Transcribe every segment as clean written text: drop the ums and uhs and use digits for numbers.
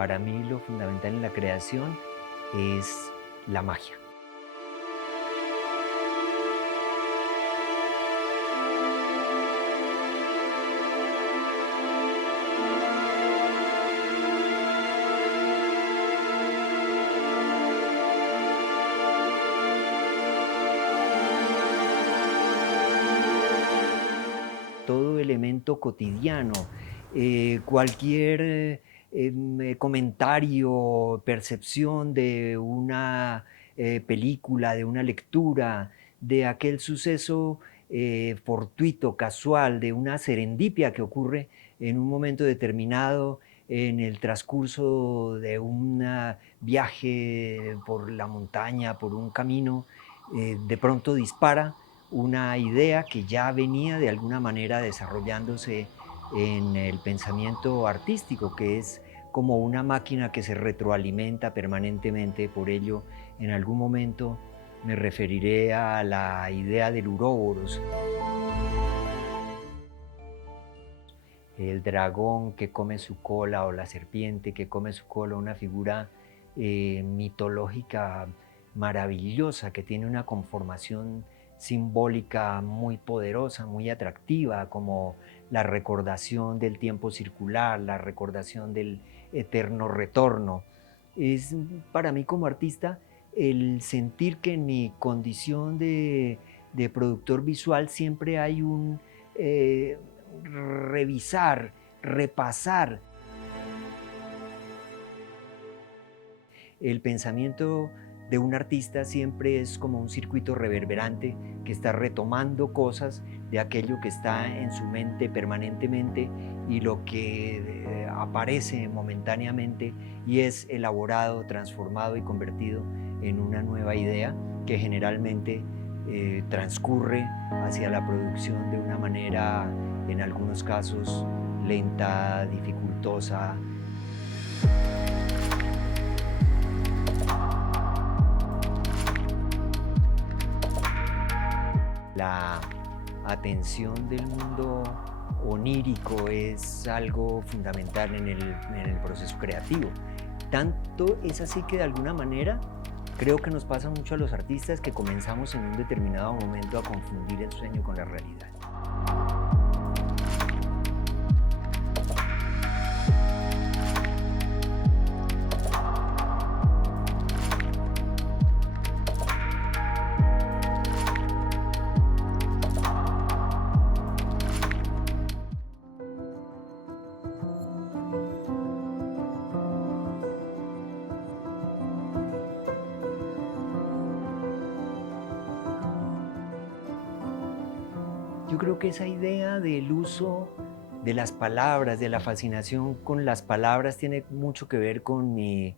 Para mí lo fundamental en la creación es la magia. Todo elemento cotidiano, cualquier comentario, percepción de una película, de una lectura, de aquel suceso fortuito, casual, de una serendipia que ocurre en un momento determinado en el transcurso de un viaje por la montaña, por un camino, de pronto dispara una idea que ya venía de alguna manera desarrollándose en el pensamiento artístico, que es como una máquina que se retroalimenta permanentemente. Por ello, en algún momento me referiré a la idea del Uroboros, el dragón que come su cola o la serpiente que come su cola, una figura mitológica maravillosa que tiene una conformación simbólica muy poderosa, muy atractiva, como la recordación del tiempo circular, la recordación del eterno retorno. Es para mí como artista el sentir que en mi condición de productor visual siempre hay un revisar, repasar. El pensamiento de un artista siempre es como un circuito reverberante que está retomando cosas de aquello que está en su mente permanentemente y lo que aparece momentáneamente y es elaborado, transformado y convertido en una nueva idea que generalmente transcurre hacia la producción de una manera, en algunos casos, lenta, dificultosa. La atención del mundo onírico es algo fundamental en el proceso creativo. Tanto es así que de alguna manera creo que nos pasa mucho a los artistas que comenzamos en un determinado momento a confundir el sueño con la realidad. Yo creo que esa idea del uso de las palabras, de la fascinación con las palabras, tiene mucho que ver con mi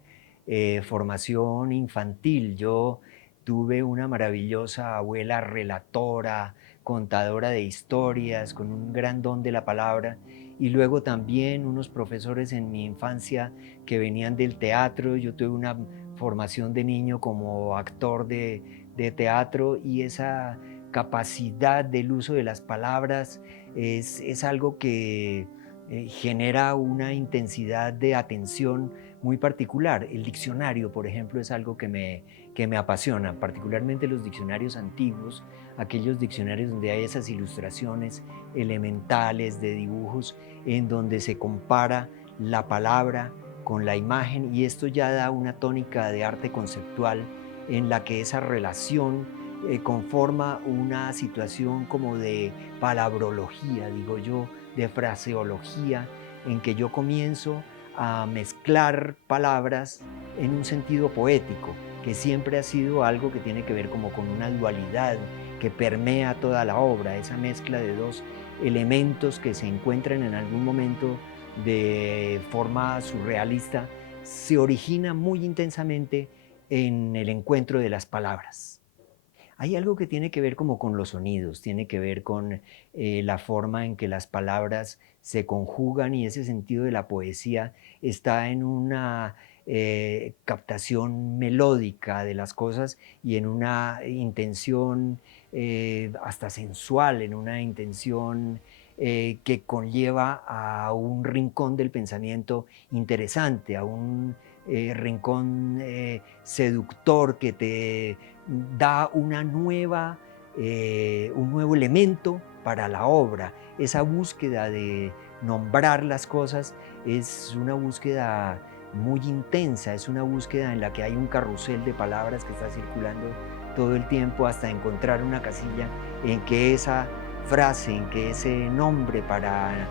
formación infantil. Yo tuve una maravillosa abuela relatora, contadora de historias, con un gran don de la palabra, y luego también unos profesores en mi infancia que venían del teatro. Yo tuve una formación de niño como actor de teatro, y esa capacidad del uso de las palabras es algo que genera una intensidad de atención muy particular. El diccionario, por ejemplo, es algo que me apasiona, particularmente los diccionarios antiguos, aquellos diccionarios donde hay esas ilustraciones elementales de dibujos en donde se compara la palabra con la imagen, y esto ya da una tónica de arte conceptual en la que esa relación conforma una situación como de palabrología, digo yo, de fraseología, en que yo comienzo a mezclar palabras en un sentido poético, que siempre ha sido algo que tiene que ver como con una dualidad que permea toda la obra, esa mezcla de dos elementos que se encuentran en algún momento de forma surrealista, se origina muy intensamente en el encuentro de las palabras. Hay algo que tiene que ver como con los sonidos, tiene que ver con la forma en que las palabras se conjugan, y ese sentido de la poesía está en una captación melódica de las cosas y en una intención hasta sensual, en una intención que conlleva a un rincón del pensamiento interesante, a un rincón seductor que te da un nuevo elemento para la obra. Esa búsqueda de nombrar las cosas es una búsqueda muy intensa, es una búsqueda en la que hay un carrusel de palabras que está circulando todo el tiempo hasta encontrar una casilla en que esa frase, en que ese nombre para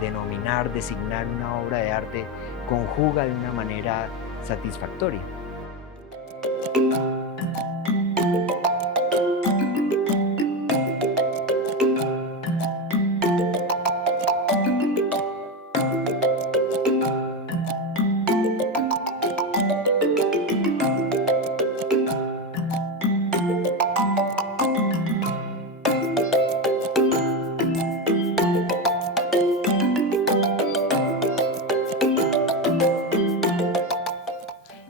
denominar, designar una obra de arte conjuga de una manera satisfactoria.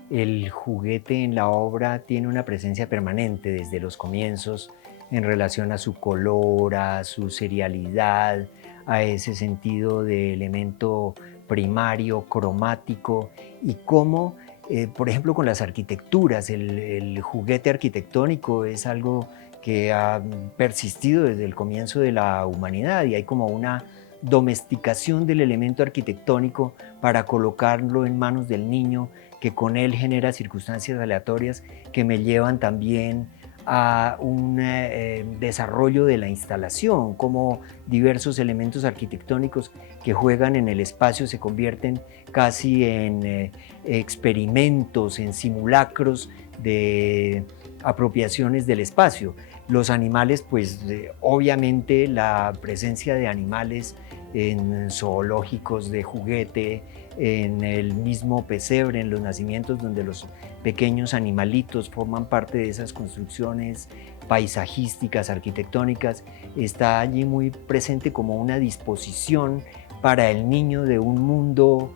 El juguete en la obra tiene una presencia permanente desde los comienzos en relación a su color, a su serialidad, a ese sentido de elemento primario, cromático, y cómo, por ejemplo, con las arquitecturas, el juguete arquitectónico es algo que ha persistido desde el comienzo de la humanidad, y hay como una domesticación del elemento arquitectónico para colocarlo en manos del niño, que con él genera circunstancias aleatorias que me llevan también a un desarrollo de la instalación, como diversos elementos arquitectónicos que juegan en el espacio se convierten casi en experimentos, en simulacros de apropiaciones del espacio. Los animales, pues obviamente la presencia de animales en zoológicos de juguete, en el mismo pesebre, en los nacimientos donde los pequeños animalitos forman parte de esas construcciones paisajísticas, arquitectónicas, está allí muy presente como una disposición para el niño de un mundo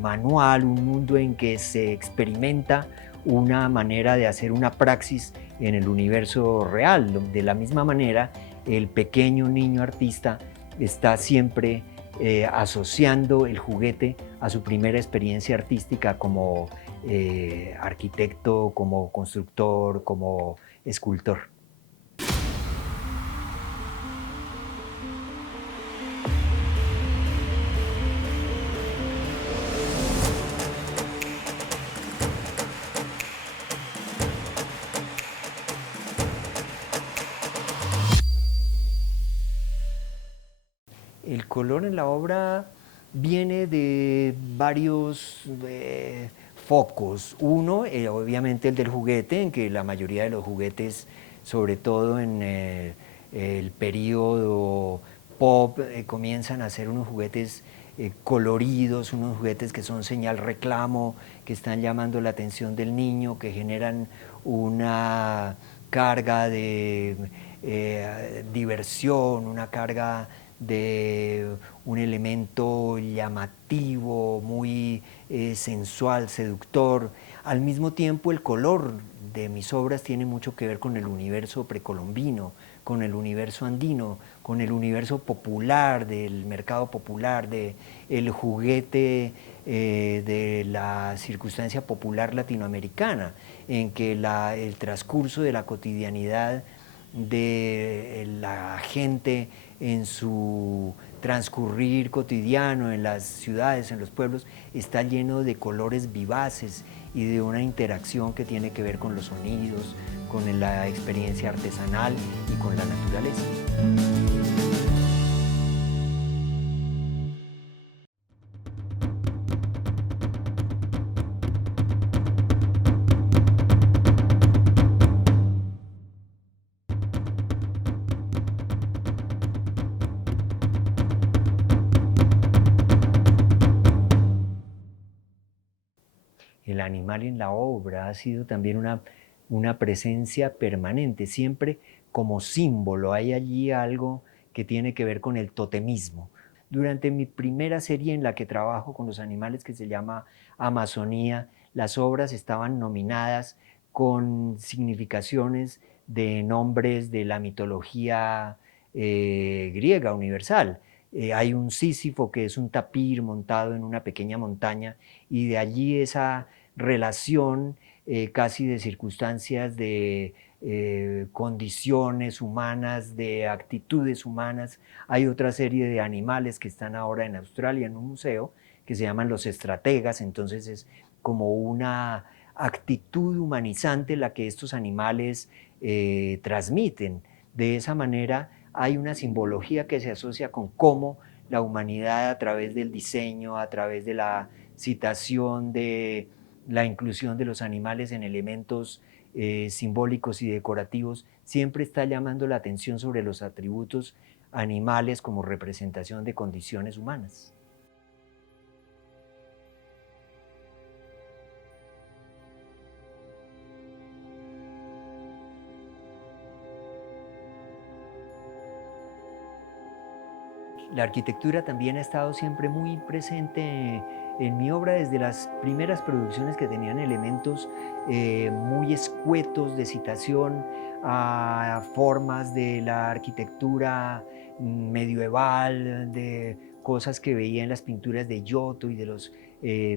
manual, un mundo en que se experimenta una manera de hacer una praxis en el universo real. De la misma manera, el pequeño niño artista está siempre asociando el juguete a su primera experiencia artística como arquitecto, como constructor, como escultor. El color en la obra viene de varios focos. Uno, obviamente el del juguete, en que la mayoría de los juguetes, sobre todo en el periodo pop, comienzan a ser unos juguetes coloridos, unos juguetes que son señal reclamo, que están llamando la atención del niño, que generan una carga de diversión, una carga de un elemento llamativo, muy sensual, seductor. Al mismo tiempo, el color de mis obras tiene mucho que ver con el universo precolombino, con el universo andino, con el universo popular, del mercado popular, del juguete de la circunstancia popular latinoamericana, en que el transcurso de la cotidianidad de la gente en su transcurrir cotidiano en las ciudades, en los pueblos, está lleno de colores vivaces y de una interacción que tiene que ver con los sonidos, con la experiencia artesanal y con la naturaleza. El animal en la obra ha sido también una presencia permanente, siempre como símbolo. Hay allí algo que tiene que ver con el totemismo. Durante mi primera serie en la que trabajo con los animales, que se llama Amazonía, las obras estaban nominadas con significaciones de nombres de la mitología griega universal. Hay un Sísifo que es un tapir montado en una pequeña montaña y de allí esa relación casi de circunstancias, de condiciones humanas, de actitudes humanas. Hay otra serie de animales que están ahora en Australia en un museo que se llaman los estrategas, entonces es como una actitud humanizante la que estos animales transmiten. De esa manera hay una simbología que se asocia con cómo la humanidad, a través del diseño, a través de la citación, de la inclusión de los animales en elementos simbólicos y decorativos, siempre está llamando la atención sobre los atributos animales como representación de condiciones humanas. La arquitectura también ha estado siempre muy presente en mi obra desde las primeras producciones que tenían elementos muy escuetos de citación a formas de la arquitectura medieval, de cosas que veía en las pinturas de Giotto y de los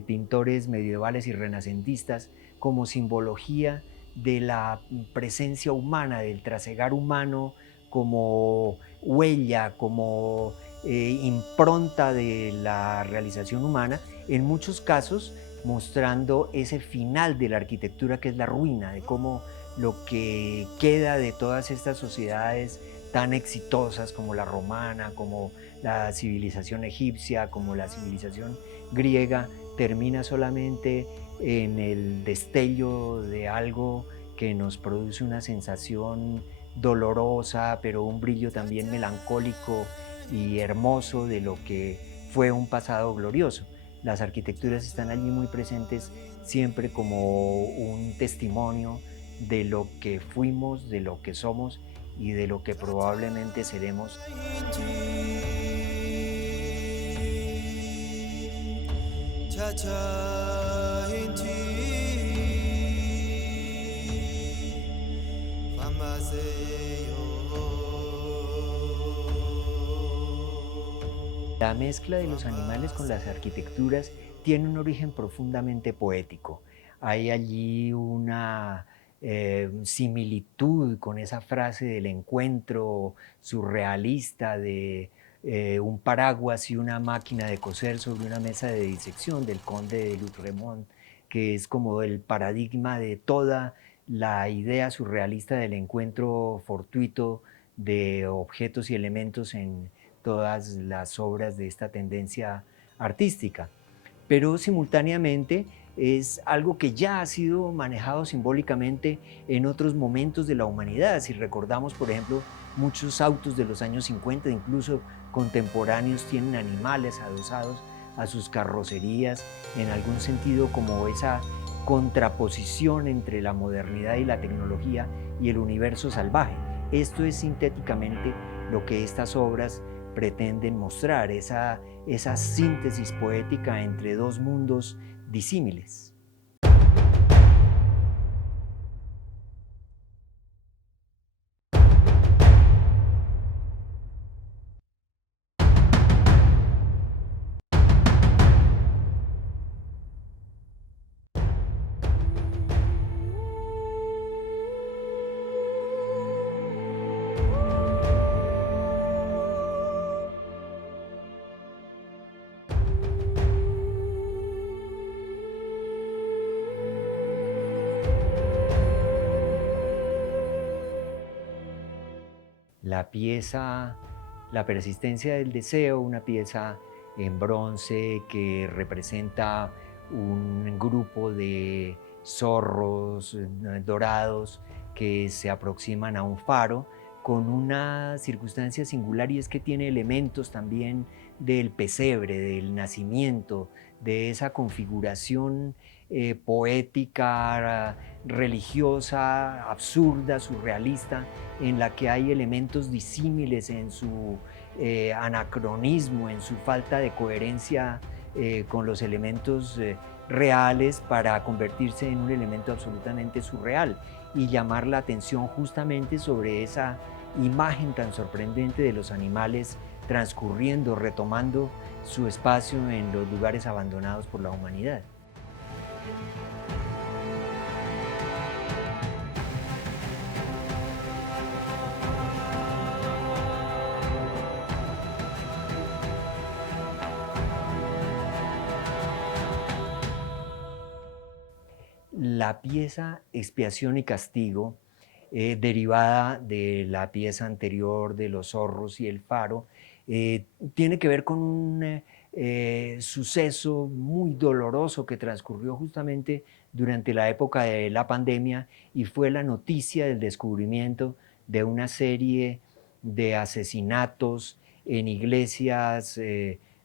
pintores medievales y renacentistas como simbología de la presencia humana, del trasegar humano como huella, como impronta de la realización humana, en muchos casos mostrando ese final de la arquitectura que es la ruina, de cómo lo que queda de todas estas sociedades tan exitosas como la romana, como la civilización egipcia, como la civilización griega, termina solamente en el destello de algo que nos produce una sensación dolorosa, pero un brillo también melancólico y hermoso de lo que fue un pasado glorioso. Las arquitecturas están allí muy presentes siempre como un testimonio de lo que fuimos, de lo que somos y de lo que probablemente seremos. La mezcla de los animales con las arquitecturas tiene un origen profundamente poético. Hay allí una similitud con esa frase del encuentro surrealista de un paraguas y una máquina de coser sobre una mesa de disección del conde de Lautréamont, que es como el paradigma de toda la idea surrealista del encuentro fortuito de objetos y elementos en todas las obras de esta tendencia artística. Pero simultáneamente es algo que ya ha sido manejado simbólicamente en otros momentos de la humanidad. Si recordamos, por ejemplo, muchos autos de los años 50, incluso contemporáneos, tienen animales adosados a sus carrocerías, en algún sentido como esa contraposición entre la modernidad y la tecnología y el universo salvaje. Esto es sintéticamente lo que estas obras pretenden mostrar, esa síntesis poética entre dos mundos disímiles. La pieza La persistencia del deseo, una pieza en bronce que representa un grupo de zorros dorados que se aproximan a un faro con una circunstancia singular, y es que tiene elementos también del pesebre, del nacimiento, de esa configuración poética, religiosa, absurda, surrealista, en la que hay elementos disímiles en su anacronismo, en su falta de coherencia con los elementos reales, para convertirse en un elemento absolutamente surreal y llamar la atención justamente sobre esa imagen tan sorprendente de los animales transcurriendo, retomando su espacio en los lugares abandonados por la humanidad. La pieza Expiación y Castigo, derivada de la pieza anterior de Los zorros y el faro, eh, tiene que ver con un suceso muy doloroso que transcurrió justamente durante la época de la pandemia, y fue la noticia del descubrimiento de una serie de asesinatos en iglesias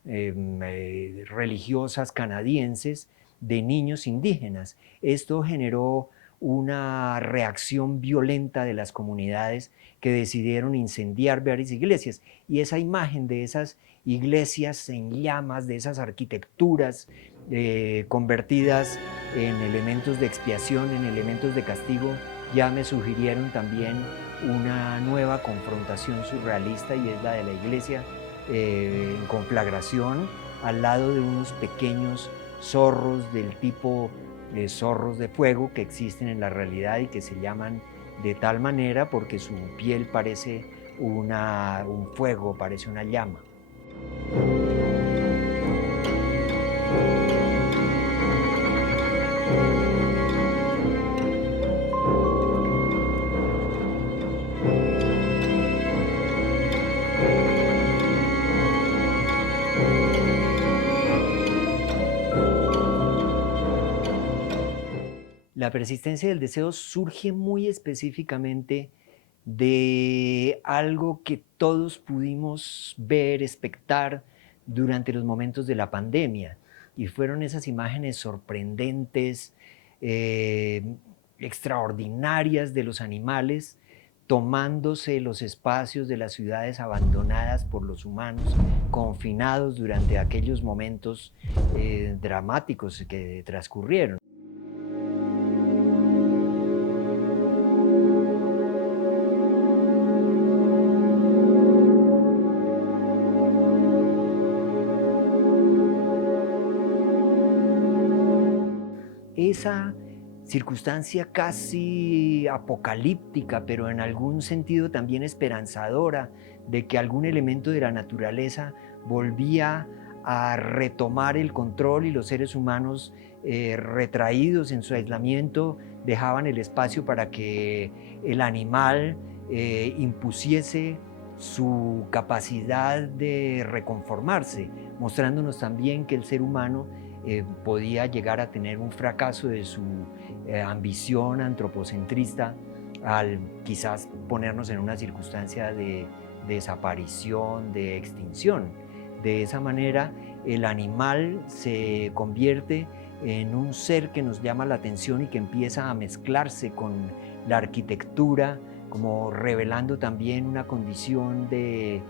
religiosas canadienses de niños indígenas. Esto generó una reacción violenta de las comunidades que decidieron incendiar varias iglesias, y esa imagen de esas iglesias en llamas, de esas arquitecturas convertidas en elementos de expiación, en elementos de castigo, ya me sugirieron también una nueva confrontación surrealista, y es la de la iglesia en conflagración al lado de unos pequeños zorros del tipo zorros de fuego que existen en la realidad y que se llaman de tal manera porque su piel parece un fuego, parece una llama. La persistencia del deseo surge muy específicamente de algo que todos pudimos ver, expectar durante los momentos de la pandemia, y fueron esas imágenes sorprendentes, eh, extraordinarias de los animales tomándose los espacios de las ciudades abandonadas por los humanos, confinados durante aquellos momentos dramáticos que transcurrieron. Esa circunstancia casi apocalíptica, pero en algún sentido también esperanzadora, de que algún elemento de la naturaleza volvía a retomar el control, y los seres humanos retraídos en su aislamiento dejaban el espacio para que el animal impusiese su capacidad de reconformarse, mostrándonos también que el ser humano podía llegar a tener un fracaso de su ambición antropocentrista al quizás ponernos en una circunstancia de desaparición, de extinción. De esa manera, el animal se convierte en un ser que nos llama la atención y que empieza a mezclarse con la arquitectura, como revelando también una condición de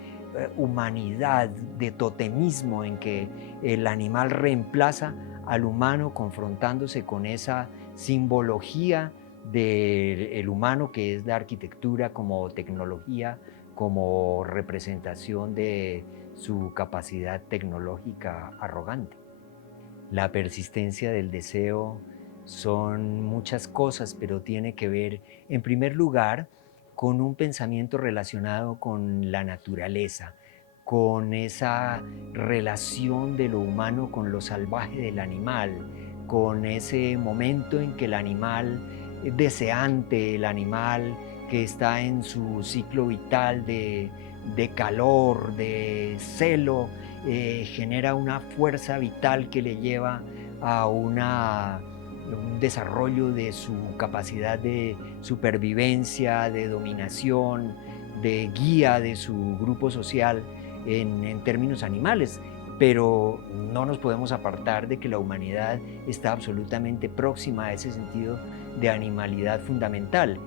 humanidad, de totemismo, en que el animal reemplaza al humano, confrontándose con esa simbología del humano que es la arquitectura como tecnología, como representación de su capacidad tecnológica arrogante. La persistencia del deseo son muchas cosas, pero tiene que ver, en primer lugar, con un pensamiento relacionado con la naturaleza, con esa relación de lo humano con lo salvaje del animal, con ese momento en que el animal deseante, el animal que está en su ciclo vital de calor, de celo, genera una fuerza vital que le lleva a un desarrollo de su capacidad de supervivencia, de dominación, de guía de su grupo social en términos animales. Pero no nos podemos apartar de que la humanidad está absolutamente próxima a ese sentido de animalidad fundamental.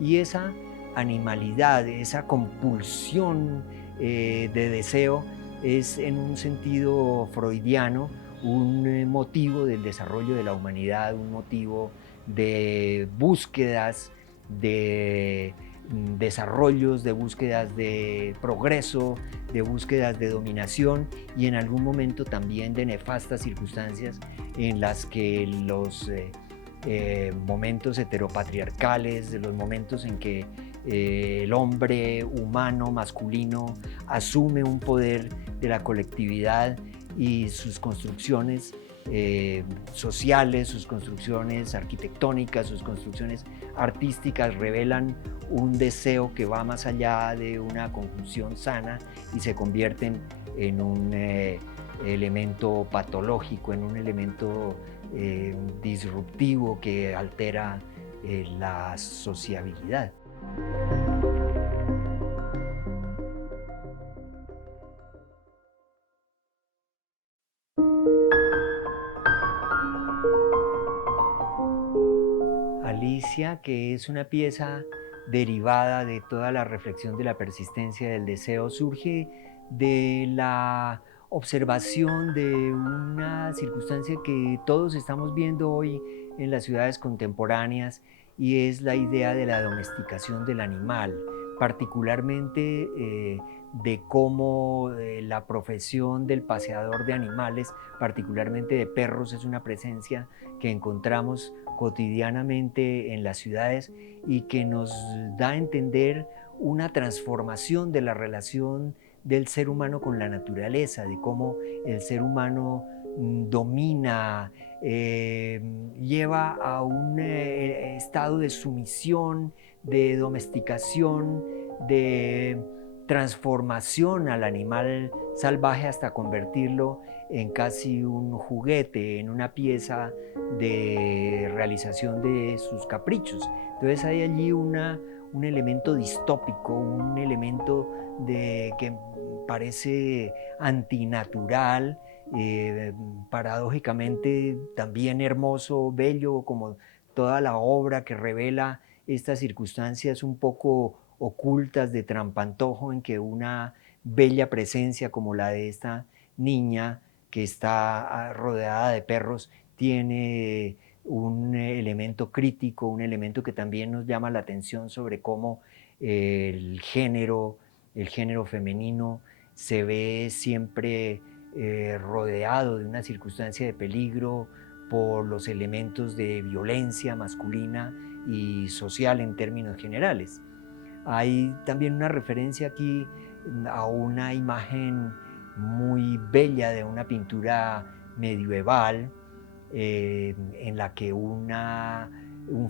Y esa animalidad, esa compulsión de deseo, es en un sentido freudiano un motivo del desarrollo de la humanidad, un motivo de búsquedas, de desarrollos, de búsquedas de progreso, de búsquedas de dominación y en algún momento también de nefastas circunstancias en las que los momentos heteropatriarcales, de los momentos en que el hombre humano masculino asume un poder de la colectividad y sus construcciones sociales, sus construcciones arquitectónicas, sus construcciones artísticas revelan un deseo que va más allá de una conjunción sana y se convierten en un elemento patológico, en un elemento disruptivo que altera la sociabilidad. Alicia, que es una pieza derivada de toda la reflexión de la persistencia del deseo, surge de la observación de una circunstancia que todos estamos viendo hoy en las ciudades contemporáneas y es la idea de la domesticación del animal, particularmente de cómo la profesión del paseador de animales, particularmente de perros, es una presencia que encontramos cotidianamente en las ciudades y que nos da a entender una transformación de la relación del ser humano con la naturaleza, de cómo el ser humano domina, lleva a un estado de sumisión, de domesticación, de transformación al animal salvaje hasta convertirlo en casi un juguete, en una pieza de realización de sus caprichos. Entonces hay allí un elemento distópico, un elemento que parece antinatural, paradójicamente también hermoso, bello, como toda la obra que revela estas circunstancias un poco ocultas de trampantojo en que una bella presencia como la de esta niña que está rodeada de perros tiene un elemento crítico, un elemento que también nos llama la atención sobre cómo el género femenino se ve siempre rodeado de una circunstancia de peligro por los elementos de violencia masculina y social en términos generales. Hay también una referencia aquí a una imagen muy bella de una pintura medieval en la que un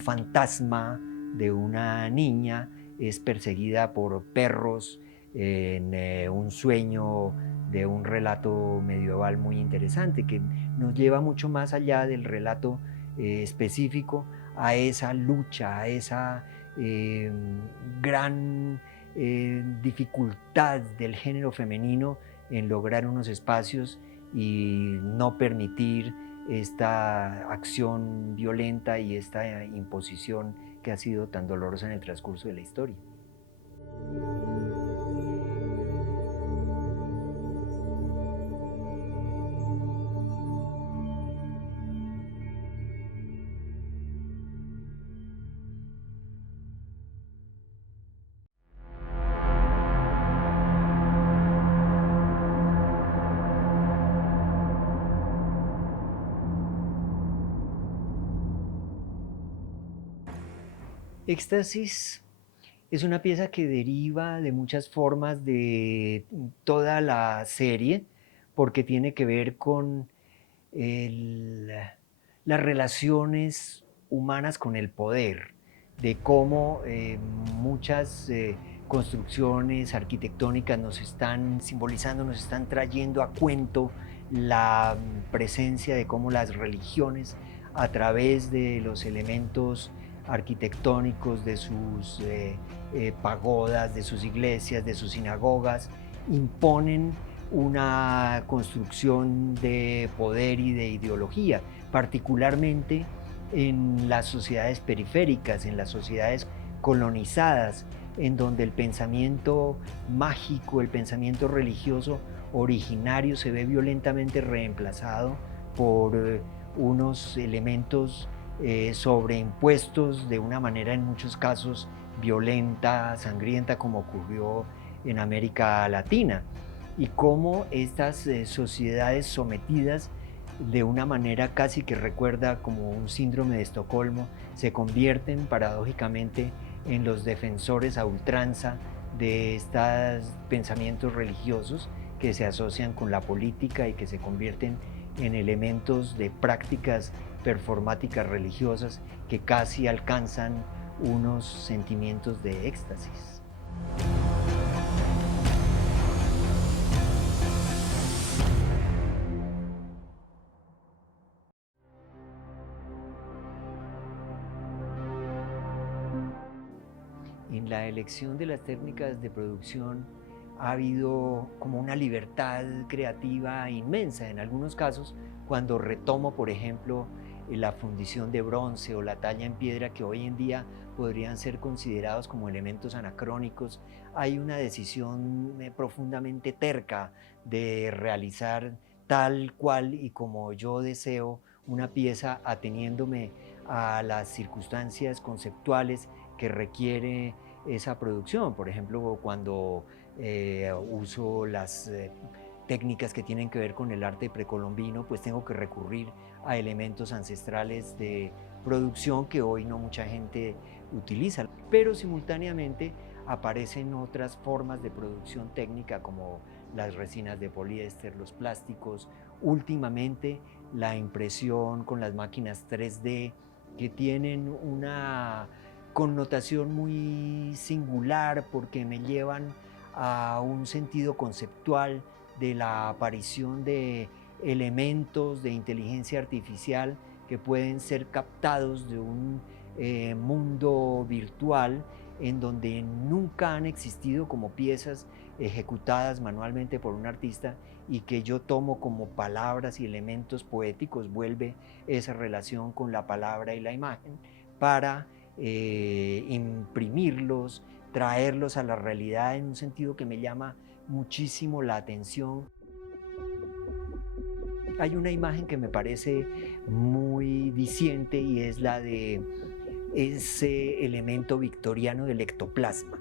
fantasma de una niña es perseguida por perros en un sueño de un relato medieval muy interesante que nos lleva mucho más allá del relato específico a esa lucha, a esa gran dificultad del género femenino en lograr unos espacios y no permitir esta acción violenta y esta imposición que ha sido tan dolorosa en el transcurso de la historia. Éxtasis es una pieza que deriva de muchas formas de toda la serie porque tiene que ver con el, las relaciones humanas con el poder, de cómo muchas construcciones arquitectónicas nos están simbolizando, nos están trayendo a cuento la presencia de cómo las religiones a través de los elementos arquitectónicos de sus pagodas, de sus iglesias, de sus sinagogas, imponen una construcción de poder y de ideología, particularmente en las sociedades periféricas, en las sociedades colonizadas, en donde el pensamiento mágico, el pensamiento religioso originario se ve violentamente reemplazado por unos elementos sobreimpuestos de una manera en muchos casos violenta, sangrienta, como ocurrió en América Latina, y cómo estas sociedades sometidas de una manera casi que recuerda como un síndrome de Estocolmo, se convierten paradójicamente en los defensores a ultranza de estos pensamientos religiosos que se asocian con la política y que se convierten en elementos de prácticas performáticas religiosas que casi alcanzan unos sentimientos de éxtasis. En la elección de las técnicas de producción ha habido como una libertad creativa inmensa. En algunos casos, cuando retomo, por ejemplo, la fundición de bronce o la talla en piedra, que hoy en día podrían ser considerados como elementos anacrónicos, hay una decisión profundamente terca de realizar tal cual y como yo deseo una pieza, ateniéndome a las circunstancias conceptuales que requiere esa producción. Por ejemplo, cuando uso las técnicas que tienen que ver con el arte precolombino, pues tengo que recurrir a elementos ancestrales de producción que hoy no mucha gente utiliza, pero simultáneamente aparecen otras formas de producción técnica como las resinas de poliéster, los plásticos, últimamente la impresión con las máquinas 3D, que tienen una connotación muy singular porque me llevan a un sentido conceptual de la aparición de elementos de inteligencia artificial que pueden ser captados de un mundo virtual en donde nunca han existido como piezas ejecutadas manualmente por un artista y que yo tomo como palabras y elementos poéticos. Vuelve esa relación con la palabra y la imagen para imprimirlos, traerlos a la realidad en un sentido que me llama muchísimo la atención. Hay una imagen que me parece muy diciente y es la de ese elemento victoriano del ectoplasma.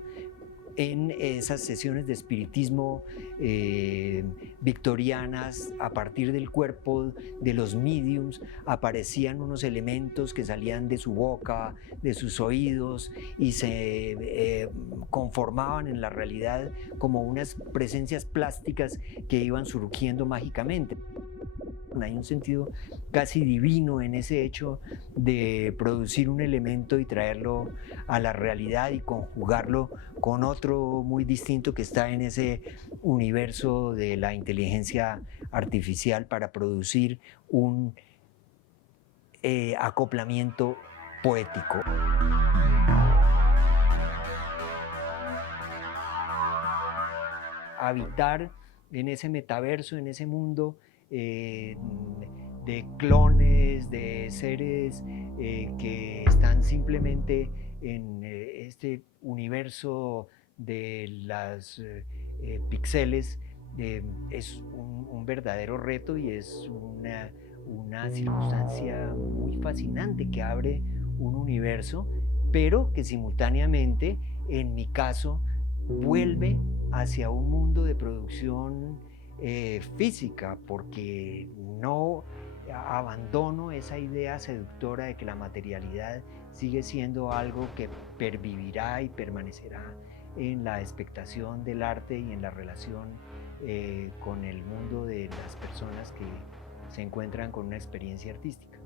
En esas sesiones de espiritismo victorianas, a partir del cuerpo de los mediums, aparecían unos elementos que salían de su boca, de sus oídos, y se conformaban en la realidad como unas presencias plásticas que iban surgiendo mágicamente. Hay un sentido casi divino en ese hecho de producir un elemento y traerlo a la realidad y conjugarlo con otro muy distinto que está en ese universo de la inteligencia artificial para producir un acoplamiento poético. Habitar en ese metaverso, en ese mundo de clones, de seres que están simplemente en este universo de las píxeles, es un verdadero reto y es una circunstancia muy fascinante que abre un universo, pero que simultáneamente, en mi caso, vuelve hacia un mundo de producción física, porque no abandono esa idea seductora de que la materialidad sigue siendo algo que pervivirá y permanecerá en la expectación del arte y en la relación con el mundo de las personas que se encuentran con una experiencia artística.